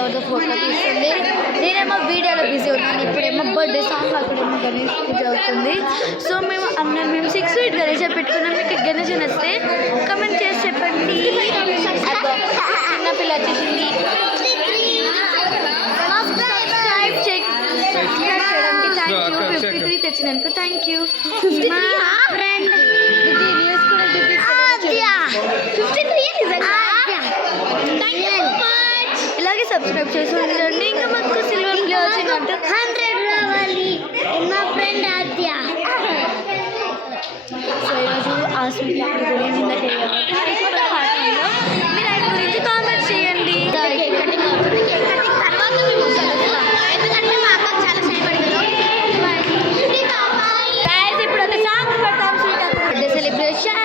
ఎవరిదో ఫోటో తీస్తుంది. నేనేమో వీడియోలో బిజీ ఉన్నాను. ఇప్పుడేమో బర్త్డే సాంగ్ అక్కడేమో గణేష్ పూజ అవుతుంది. సో మేము 6 స్వీట్ గణేష్ పెట్టుకున్నాం. మీకు గణేష్ నచ్చితే కమెంట్ చేసి చెప్పండి. చిన్నపిల్ల వచ్చేసింది. చేయడానికి థ్యాంక్ యూ. 53 తెచ్చినందుకు థ్యాంక్ యూ. న్యూస్ కూడా ఇలాగే సబ్స్క్రైబ్ చేసి ఉండండి. ఇంకా మాకు సిల్వర్ ప్లే వచ్చిందంటే 100 రావాలి. మా ఫ్రెండ్ ఆద్య. సో ఈరోజు ఆ స్వీట్ గురించి మీరు ఆయన గురించి కామెంట్ చేయండి. ఇప్పుడు ఒక సాంగ్ పెడతాం. Sweet birthday celebration.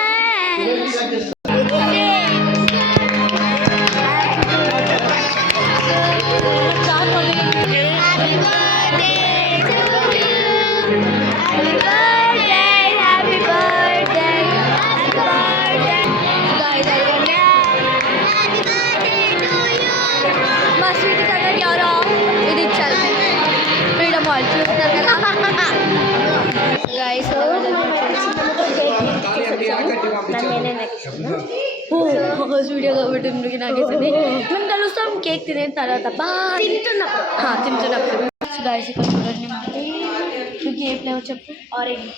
మా స్వీట్ దగ్గర ఎవరో ఇది ఇచ్చారు. ఫ్రీడమ్ వాల్ చూస్తున్నారు కదా గైస్. వీడియో కాబట్టి నాకేసింది. మేము కలుస్తాం కేక్ తినేన తర్వాత తింటున్నప్పుడు. గైస్ ఇక్కడ చూడండి. మీకు ఏ ఫ్లేవర్ చెప్పు. Orange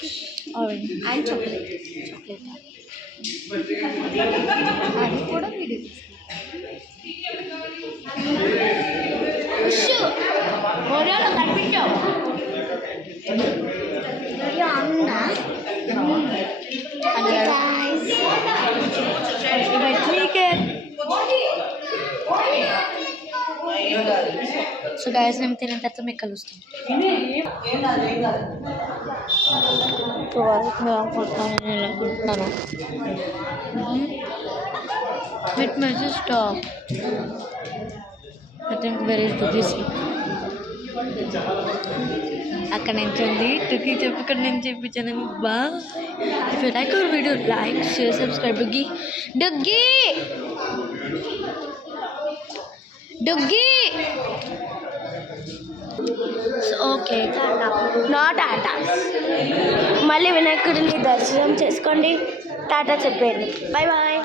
and chocolate. అది కూడా వీడియో కనిపించావు. సో గైస్ మేము తిన్న తర్వాత మీకు కలుస్తాం. అనుకుంటున్నాను with message stop. I think very టుకీసీ అక్కడ నుంచి ఉంది. టుకీ చెప్పి నేను చెప్పించాను. Bye. If you like our video like share subscribe. డుగ్గి ఓకే నాట్ టాటా. మళ్ళీ వినాయకుడిని దర్శనం చేసుకోండి. టాటా చెప్పండి. Bye bye.